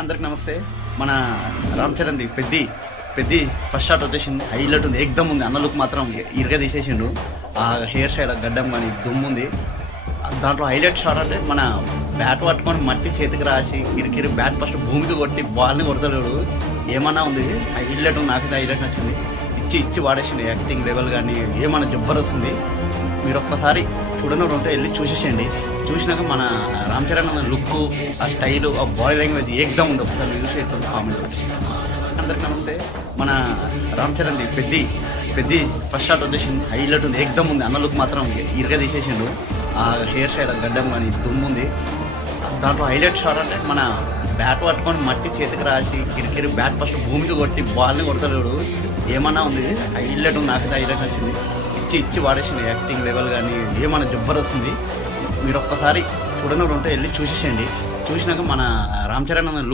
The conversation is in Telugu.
అందరికి నమస్తే. మన రామ్ చరణ్ది పెద్ది పెద్ది ఫస్ట్ షాట్ వచ్చేసింది. హైలైట్ ఉంది, ఎగ్దమ్ ఉంది. అన్న లుక్ మాత్రం ఇరుగా తీసేసిండు. ఆ హెయిర్ స్టైల్ గడ్డం కానీ దుమ్ము ఉంది. దాంట్లో హైలైట్ షాట్ అంటే మన బ్యాట్ పట్టుకొని మట్టి చేతికి రాసి కిరికిరి బ్యాట్ ఫస్ట్ భూమికి కొట్టి బాల్ని కొడతాడు. ఏమన్నా ఉంది, హైలైట్ ఉంది. నాకైతే హైలైట్ నచ్చింది. ఇచ్చి వాడేసిండు. యాక్టింగ్ లెవెల్ కానీ ఏమన్నా జబర్దస్త్. మీరు ఒక్కసారి చూడని ఉంటే వెళ్ళి చూసేసేయండి. చూసినాక మన రామ్ చరణ్ అన్న లుక్, ఆ స్టైలు, ఆ బాడీ లాంగ్వేజ్ ఏకదం ఉంది. ఒకసారి చూసి కామెంట్. అందరికి నమస్తే. మన రామ్ చరణ్ది పెద్ది ఫస్ట్ షాట్ వచ్చేసింది. హైలైట్ ఉంది, ఏకదం ఉంది. అన్న లుక్ మాత్రం ఇరుగా తీసేసిండు. ఆ హెయిర్ స్టైల్ గడ్డం కానీ దుమ్ము ఉంది. దాంట్లో హైలైట్ షాట్ అంటే మన బ్యాట్ పట్టుకొని మట్టి చేతికి రాసి కిరికిరి బ్యాట్ ఫస్ట్ భూమికి కొట్టి బాల్ని కొడతాడు. ఏమన్నా ఉంది, హైలైట్ ఉంది. నాకైతే హైలైట్ నచ్చింది. ఇచ్చి వాడేసింది. యాక్టింగ్ లెవెల్ కానీ ఏమన్నా జబర్దస్త్. మీరు ఒక్కసారి చూడని ఉంటే వెళ్ళి చూసేసేయండి. చూసినాక మన రామ్ చరణ్ అన్న